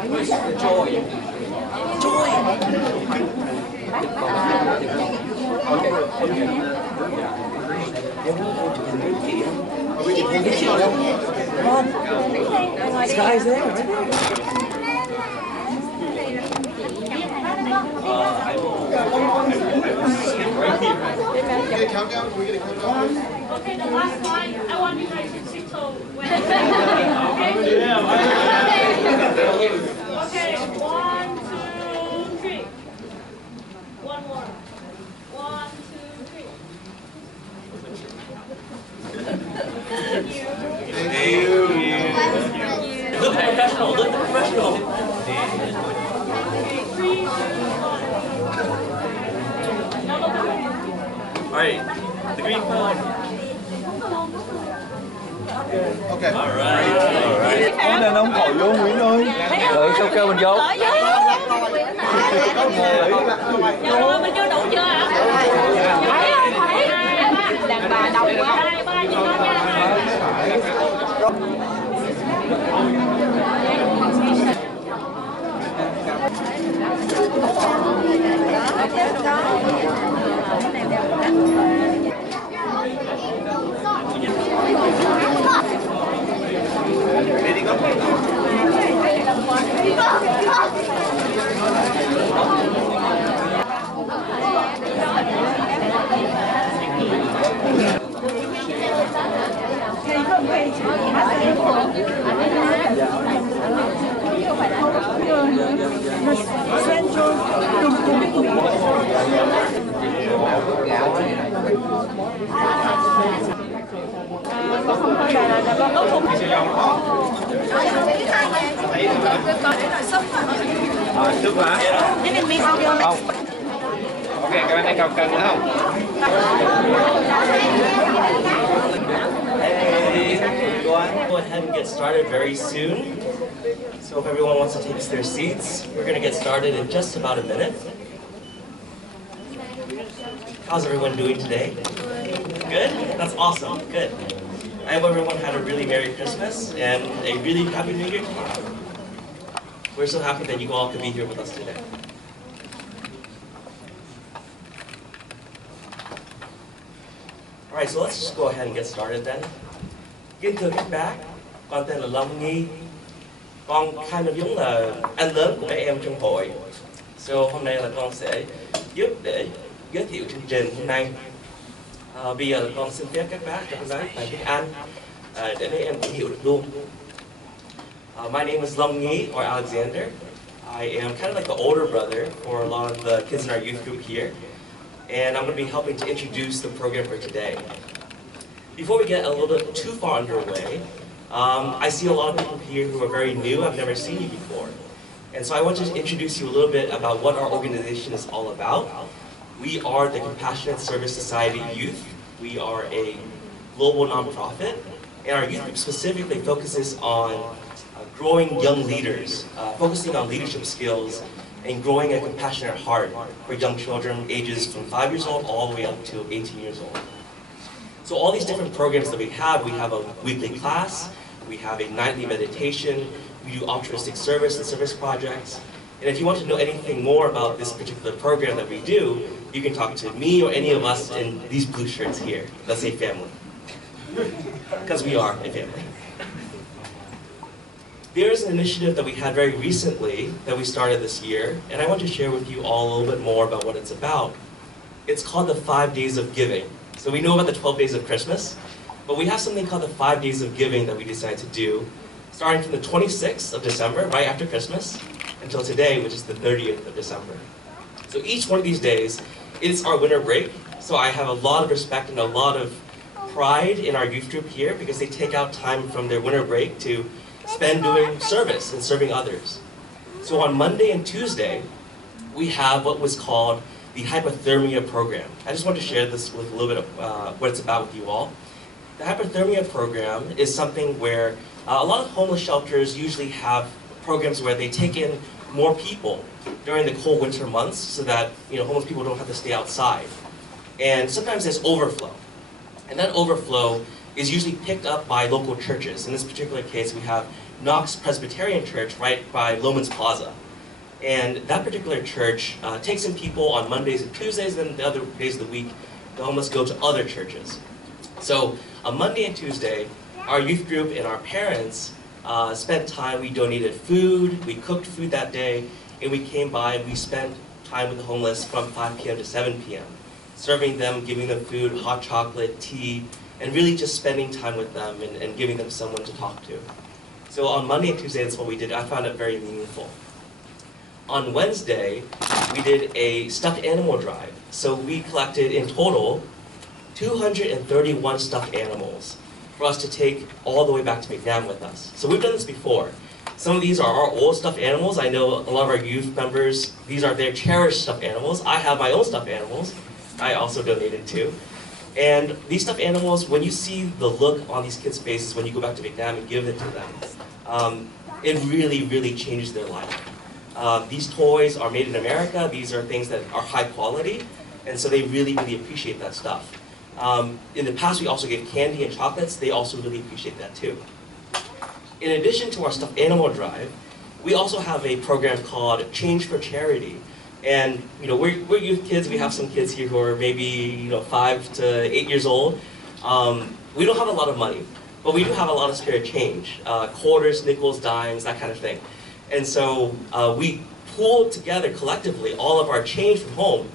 Joy. Joy. Okay. Em muốn chụp hình với chị không? Chụp hình với chị không? Không. Sky's there, right there. We get a countdown? Can we get a countdown? Okay, the last line. I want you guys to sit so when. Okay, 1, 2, 3. One more. 1, 2, 3. Thank you. Look professional. Look professional. Alright, the green phone. Okay. Alright. Con đàn ông khỏi vô Nguyễn ơi. Rồi sao kêu mình vô? Rồi mình vô đủ chưa ạ? Thấy không? Thấy. Đàn bà đông quá. Ba nhìn con nha. Sức quá. Không. Ok, các bạn hãy cao cân nữa không? Go ahead and get started very soon. So if everyone wants to take their seats, we're going to get started in just about a minute. How's everyone doing today? Good? That's awesome. Good. I hope everyone had a really Merry Christmas and a really Happy New Year. We're so happy that you all could be here with us today. Alright, so let's just go ahead and get started then. Kính thưa các bác, con tên là Long Nhi. Con kind of giống là anh lớn của mấy em trong hội. So hôm nay là con sẽ giúp để giới thiệu chương trình hôm nay. Bây giờ là con xin phép các bác cho con nói bài tiếng Anh để mấy em cũng hiểu được luôn. My name is Long Nhi, or Alexander. I am kind of like the older brother for a lot of the kids in our youth group here. And I'm going to be helping to introduce the program for today. Before we get a little bit too far underway, I see a lot of people here who are very new. I've never seen you before. And so I want to introduce you a little bit about what our organization is all about. We are the Compassionate Service Society Youth. We are a global nonprofit. And our youth group specifically focuses on growing young leaders, focusing on leadership skills and growing a compassionate heart for young children ages from 5 years old all the way up to 18 years old. So all these different programs that we have a weekly class, we have a nightly meditation, we do altruistic service and service projects. And if you want to know anything more about this particular program that we do, you can talk to me or any of us in these blue shirts here. Let's say family. Because we are a family. There's an initiative that we had very recently that we started this year, and I want to share with you all a little bit more about what it's about. It's called the 5 Days of Giving. So we know about the 12 Days of Christmas, but we have something called the 5 Days of Giving that we decided to do, starting from the 26th of December, right after Christmas, until today, which is the 30th of December. So each one of these days, it's our winter break, so I have a lot of respect and a lot of pride in our youth group here because they take out time from their winter break to spend doing service and serving others. So on Monday and Tuesday, we have what was called the hypothermia program. I just want to share this with a little bit of what it's about with you all. The hypothermia program is something where a lot of homeless shelters usually have programs where they take in more people during the cold winter months so that homeless people don't have to stay outside. And sometimes there's overflow. And that overflow is usually picked up by local churches. In this particular case, we have Knox Presbyterian Church right by Loman's Plaza. And that particular church takes in people on Mondays and Tuesdays, and the other days of the week, they almost go to other churches. So on Monday and Tuesday, our youth group and our parents spent time. We donated food, we cooked food that day, and we came by and we spent time with the homeless from 5 p.m. to 7 p.m. serving them, giving them food, hot chocolate, tea, and really just spending time with them and giving them someone to talk to. So on Monday and Tuesday, that's what we did. I found it very meaningful. On Wednesday, we did a stuffed animal drive. So we collected in total 231 stuffed animals for us to take all the way back to Vietnam with us. So we've done this before. Some of these are our old stuffed animals. I know a lot of our youth members, these are their cherished stuffed animals. I have my own stuffed animals. I also donated to. And these stuffed animals, when you see the look on these kids' faces when you go back to Vietnam and give it to them, it really, really changes their life. These toys are made in America. These are things that are high quality, and so they really, really appreciate that stuff. In the past, we also gave candy and chocolates. They also really appreciate that too. In addition to our stuffed animal drive, we also have a program called Change for Charity. And we're youth kids. We have some kids here who are maybe 5 to 8 years old. We don't have a lot of money, but we do have a lot of spare change, quarters, nickels, dimes, that kind of thing. And so we pooled together collectively all of our change from home.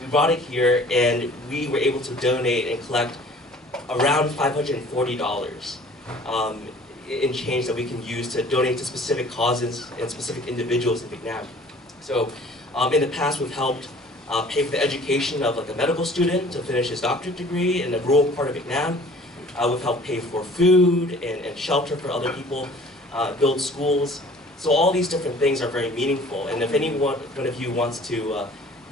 We brought it here, and we were able to donate and collect around $540 in change that we can use to donate to specific causes and specific individuals in Vietnam. So in the past, we've helped pay for the education of a medical student to finish his doctorate degree in a rural part of Vietnam. We've helped pay for food and shelter for other people, build schools. So all these different things are very meaningful. And if one of you wants to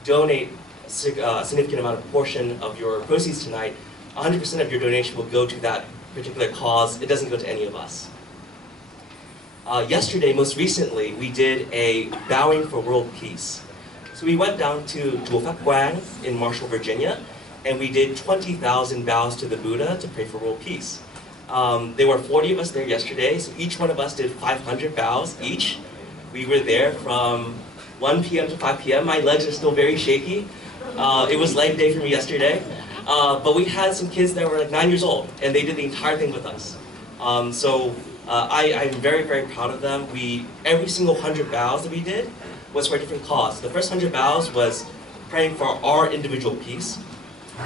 donate a significant amount of portion of your proceeds tonight, 100% of your donation will go to that particular cause. It doesn't go to any of us. Yesterday, most recently, we did a bowing for world peace. So we went down to Chùa Pháp Quang in Marshall, Virginia, and we did 20,000 bows to the Buddha to pray for world peace. There were 40 of us there yesterday, so each one of us did 500 bows each. We were there from 1 p.m. to 5 p.m. My legs are still very shaky. It was leg day for me yesterday. But we had some kids that were like 9 years old, and they did the entire thing with us. I'm very, very proud of them. Every single 100 bows that we did was for a different cause. The first 100 bows was praying for our individual peace.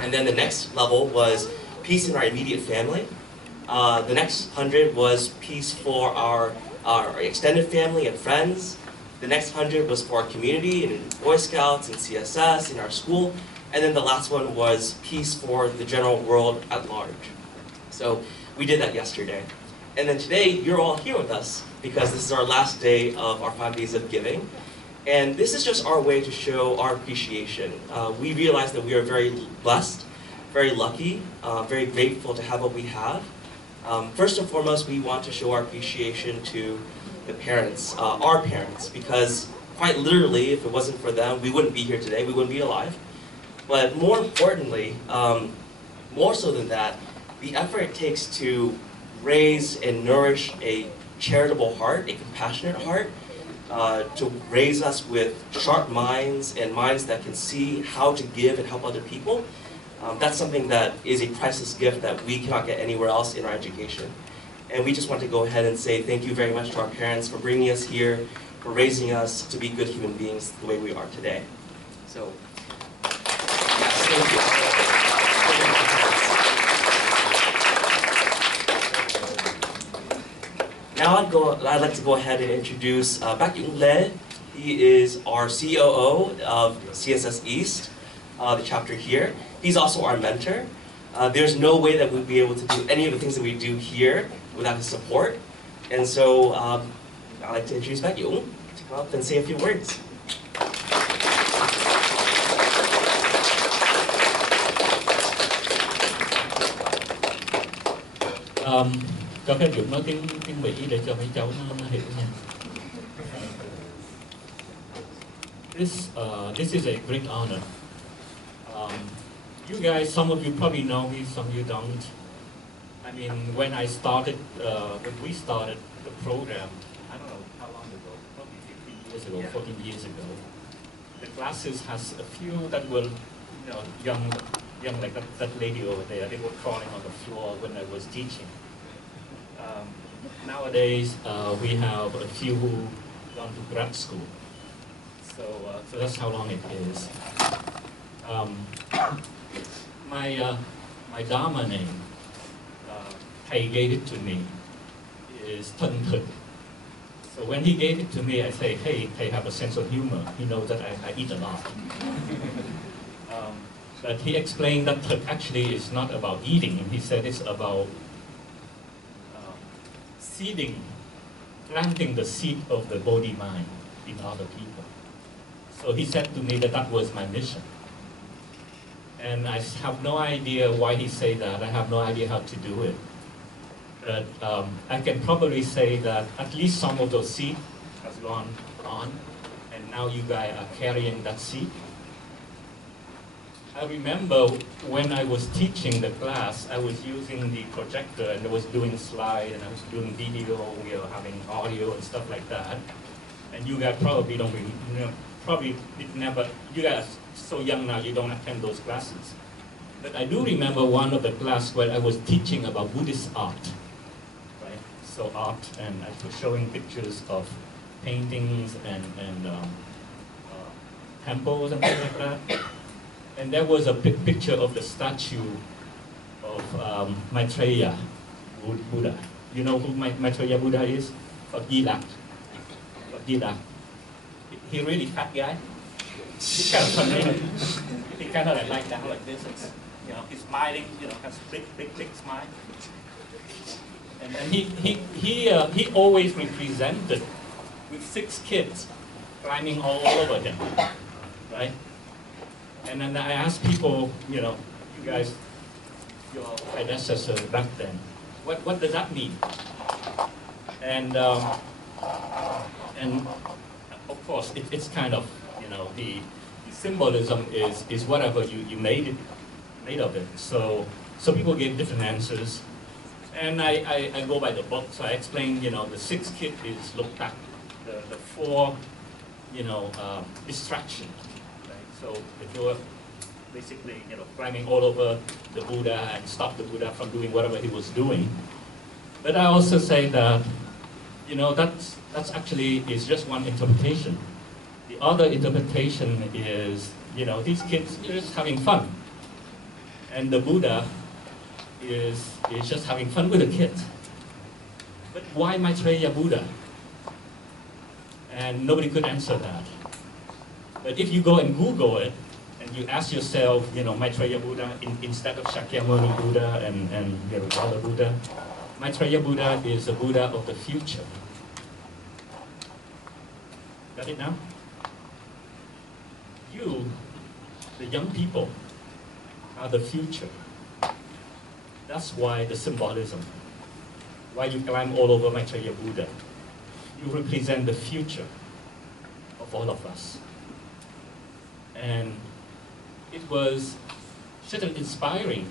And then the next level was peace in our immediate family. The next 100 was peace for our extended family and friends. The next 100 was for our community and Boy Scouts and CSS in our school. And then the last one was peace for the general world at large. So we did that yesterday. And then today, you're all here with us because this is our last day of our 5 days of giving. And this is just our way to show our appreciation. We realize that we are very blessed, very lucky, very grateful to have what we have. First and foremost, we want to show our appreciation to the parents, our parents, because quite literally, if it wasn't for them, we wouldn't be here today, we wouldn't be alive. But more importantly, more so than that, the effort it takes to raise and nourish a charitable heart, a compassionate heart, to raise us with sharp minds and minds that can see how to give and help other people. That's something that is a priceless gift that we cannot get anywhere else in our education. And we just want to go ahead and say thank you very much to our parents for bringing us here, for raising us to be good human beings the way we are today. So, yes, thank you. Now I'd like to go ahead and introduce Bác Dũng Lê. He is our COO of CSS East, the chapter here. He's also our mentor. There's no way that we'd be able to do any of the things that we do here without his support. And so I'd like to introduce Bác Dũng to come up and say a few words. Cho phép Dũng nói tiếng Mỹ để cho mấy cháu nó hiểu nha. This is a great honor. You guys, some of you probably know me, some of you don't. I mean, when we started the program, I don't know how long ago, probably 15 years ago, 14 years ago. The classes has a few that were, young like that lady over there. They were crawling on the floor when I was teaching. Nowadays, we have a few who gone to grad school. So that's how long it is. My Dharma name, Thầy gave it to me, is Thanh. So when he gave it to me, I say, hey, Thầy have a sense of humor. He knows that I eat a lot. But he explained that actually is not about eating. He said it's about seeding, planting the seed of the body-mind in other people. So he said to me that that was my mission. And I have no idea why he said that. I have no idea how to do it. But I can probably say that at least some of those seeds has gone on, and now you guys are carrying that seed. I remember when I was teaching the class, I was using the projector and I was doing slides and I was doing video, we were having audio and stuff like that. And you guys probably don't, probably never, you guys are so young now, you don't attend those classes. But I do remember one of the class where I was teaching about Buddhist art, right? So art, and I was showing pictures of paintings and temples and things like that. And there was a picture of the statue of Maitreya Buddha. You know who Maitreya Buddha is? Gila. He really fat guy. He's kind of funny. He kind of like that, like this. It's, he's smiling. Has big smile. And he always represented with 6 kids climbing all over him, right? And then I asked people, you guys, your predecessor back then, what does that mean? And of course, it's kind of, the symbolism is whatever you made of it. So people gave different answers. And I go by the book, so I explained, the 6 kid is look back, the 4, distraction. So if you were basically, climbing all over the Buddha and stop the Buddha from doing whatever he was doing. But I also say that, that's actually is just one interpretation. The other interpretation is, these kids are just having fun. And the Buddha is just having fun with the kids. But why Maitreya Buddha? And nobody could answer that. But if you go and Google it, and you ask yourself, Maitreya Buddha, instead of Shakyamuni Buddha and other Buddha, Maitreya Buddha is the Buddha of the future. Got it now? You, the young people, are the future. That's why the symbolism. Why you climb all over Maitreya Buddha. You represent the future of all of us. And it was such an inspiring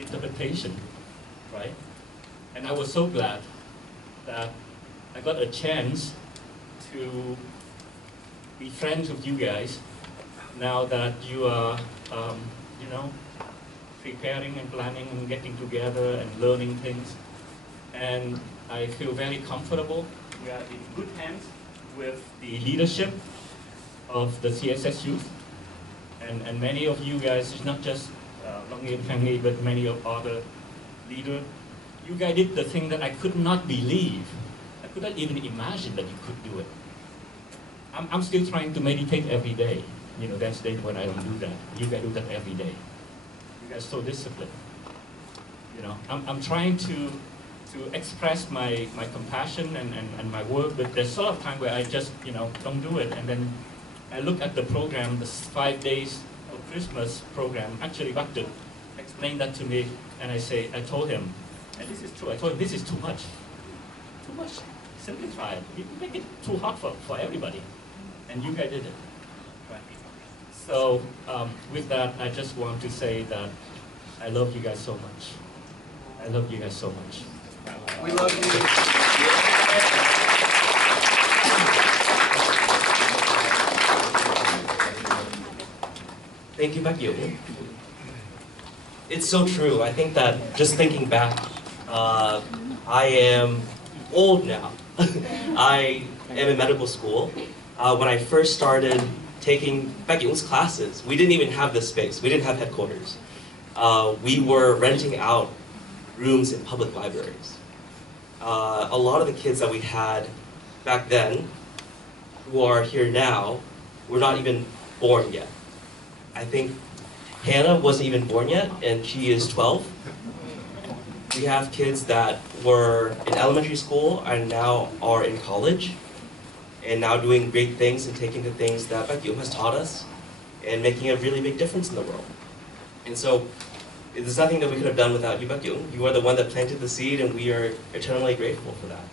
interpretation, right? And I was so glad that I got a chance to be friends with you guys now that you are, preparing and planning and getting together and learning things. And I feel very comfortable. We are in good hands with the leadership of the CSS Youth. And many of you guys, it's not just Niên, tháng, but many of other leaders. You guys did the thing that I could not believe. I could not even imagine that you could do it. I'm still trying to meditate every day. There's days when I don't do that. You guys do that every day. You guys are so disciplined. I'm trying to express my compassion and my work, but there's sort of time where I just, don't do it. And then I look at the program, the 5 days of Christmas program. Actually, Bhakti explained that to me, and I told him, and this is true, I told him, this is too much. Too much. Simplify it. You make it too hard for everybody. And you guys did it. Right. So, with that, I just want to say that I love you guys so much. I love you guys so much. We love you. Thank you, Bác Dũng. It's so true. I think that just thinking back, I am old now. I am in medical school. When I first started taking Bác Dũng classes, we didn't even have this space. We didn't have headquarters. We were renting out rooms in public libraries. A lot of the kids that we had back then, who are here now, were not even born yet. I think Hannah wasn't even born yet, and she is 12. We have kids that were in elementary school and now are in college, and now doing great things and taking the things that Bác Dũng has taught us and making a really big difference in the world. And so there's nothing that we could have done without you, Bác Dũng. You are the one that planted the seed, and we are eternally grateful for that.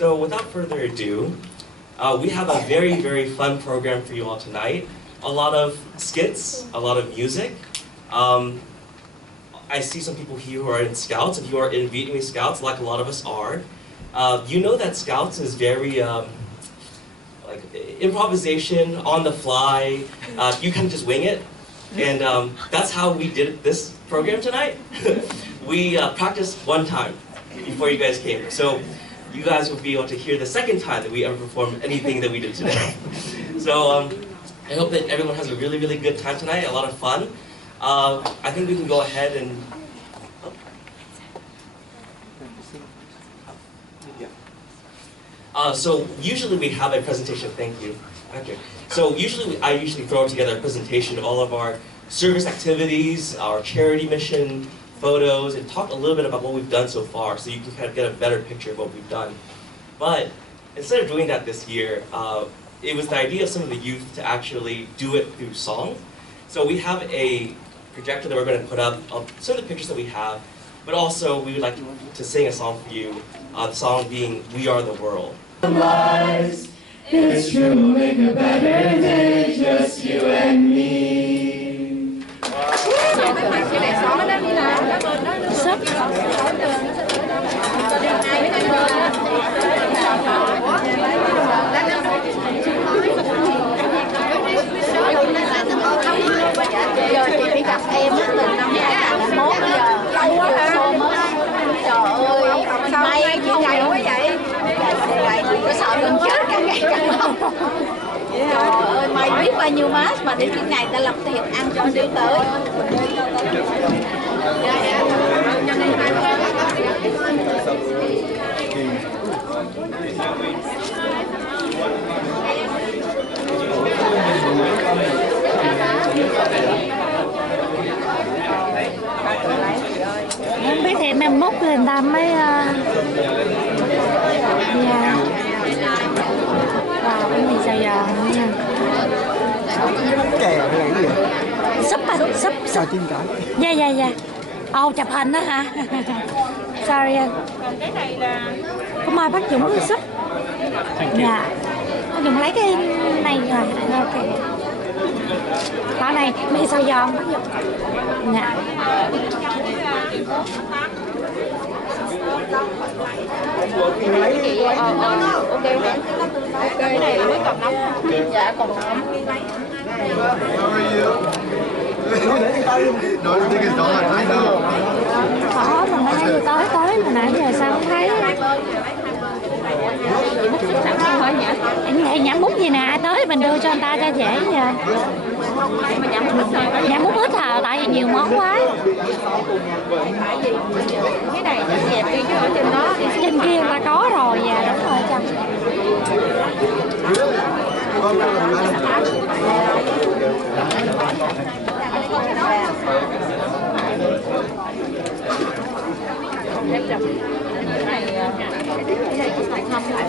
So without further ado, we have a very, very fun program for you all tonight. A lot of skits, a lot of music. I see some people here who are in Scouts. If you are in Vietnamese Scouts, like a lot of us are, you know that Scouts is very like improvisation, on the fly. You kind of just wing it. And that's how we did this program tonight. We practiced one time before you guys came. So you guys will be able to hear the second time that we ever performed anything that we did today. So I hope that everyone has a really, really good time tonight, a lot of fun. I think we can go ahead and... So usually we have a presentation, thank you. Okay. So I usually throw together a presentation of all of our service activities, our charity mission, photos, and talk a little bit about what we've done so far, so you can kind of get a better picture of what we've done. But instead of doing that this year, it was the idea of some of the youth to actually do it through song. So we have a projector that we're going to put up of some of the pictures that we have, but also we would like to sing a song for you, the song being We Are the World. Lives, it's true, make a better day, just you and me. Giờ chị đi gặp em từ năm 2021 giờ lâu quá hả? Trời ơi, may chị ngày quá vậy. Vậy chị có sợ mình chết cả ngày cả không? Trời ơi, may biết bao nhiêu mask mà đến cái ngày ta lập tiệc ăn cho đi tới. Không biết thì em múc lên ta mới vào cái mì Sài Gòn nha. Chè hay là cái gì? Súp à, súp. Xào chim cải. Dạ. Ồ, chụp hình đó hả? Sorry anh. Còn cái này là... Có mời bác Dũng cái súp. Dạ. Bác Dũng lấy cái này rồi. Ok. Đó này, mì Sài Gòn bác Dũng. Dạ. Ok, cái này mới còn nóng. Dạ, còn nóng. Có, mình phải thấy tới mà nãy giờ sao không thấy. Em nghĩ nhảm mút gì nè, tới mình đưa cho người ta cho dễ giờ. Nhảm mút ít à, tại vì nhiều món quá. Cái này nó dẹp đi chứ ở trên đó. Trên kia người ta có rồi, dạ đúng rồi chồng. Em chụp cái này phải không lại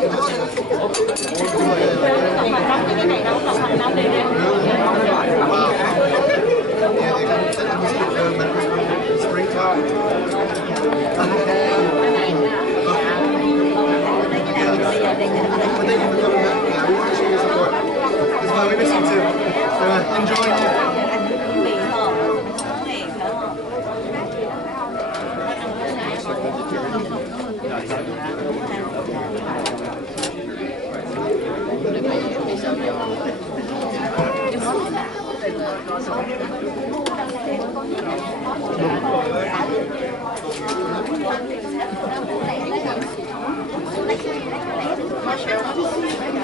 còn hành nóng cái này đâu còn hành nóng đi đi.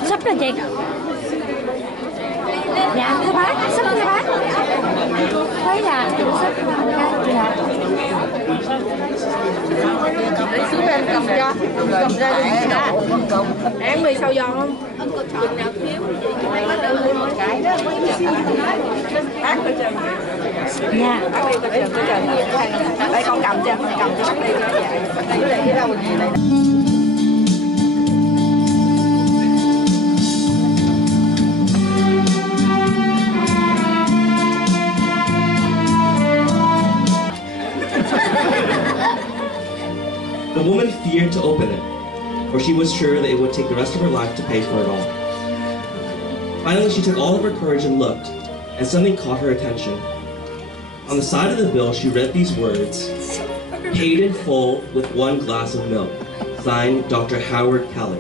Sắp rồi chị. Dạ thưa bác, sắp thưa bác. Thấy là sắp dạ. Đi xuống bên cầm cho, cầm ra đi. Ăn mì xào giòn không? Chừng nào thiếu gì chị lấy bắt được một cái đó. Bác coi chừng. Dạ. Bác đi coi chừng. Đây con cầm cho bác đi cho vậy. Đây cái này đâu gì đây. The woman feared to open it, for she was sure that it would take the rest of her life to pay for it all. Finally, she took all of her courage and looked, and something caught her attention. On the side of the bill, she read these words, "Paid in full with 1 glass of milk." Signed, Dr. Howard Kelly.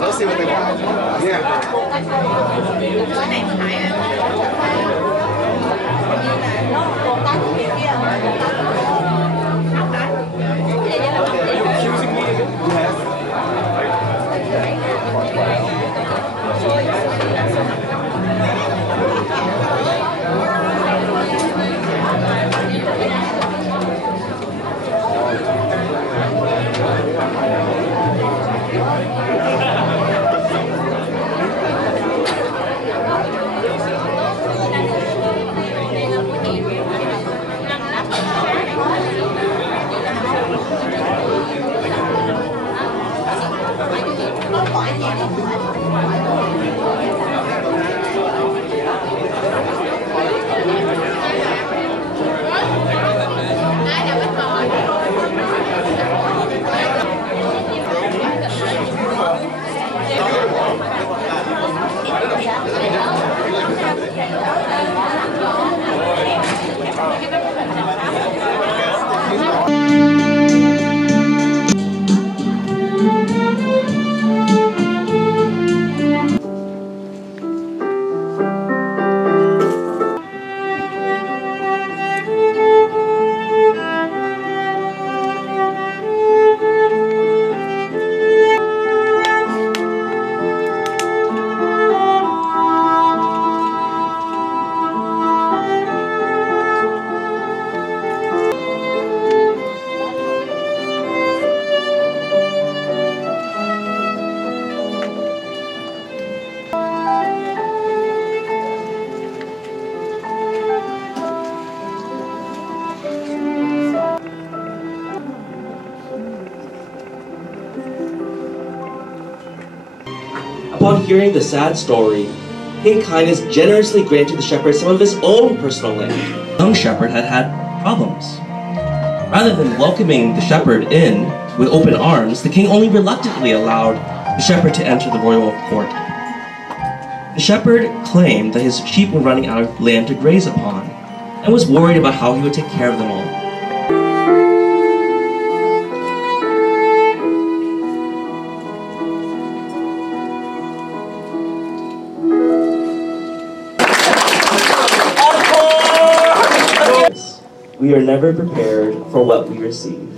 Let's see what they want. Yeah. Upon hearing the sad story, King Kindness generously granted the shepherd some of his own personal land. The young shepherd had had problems. Rather than welcoming the shepherd in with open arms, the king only reluctantly allowed the shepherd to enter the royal court. The shepherd claimed that his sheep were running out of land to graze upon, and was worried about how he would take care of them all. We are never prepared for what we receive.